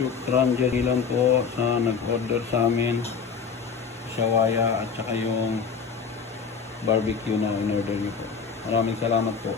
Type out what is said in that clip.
Shukran jalilan po sa nag-order sa amin. Shawaya at saka yung barbecue na in-order niyo po. Maraming salamat po.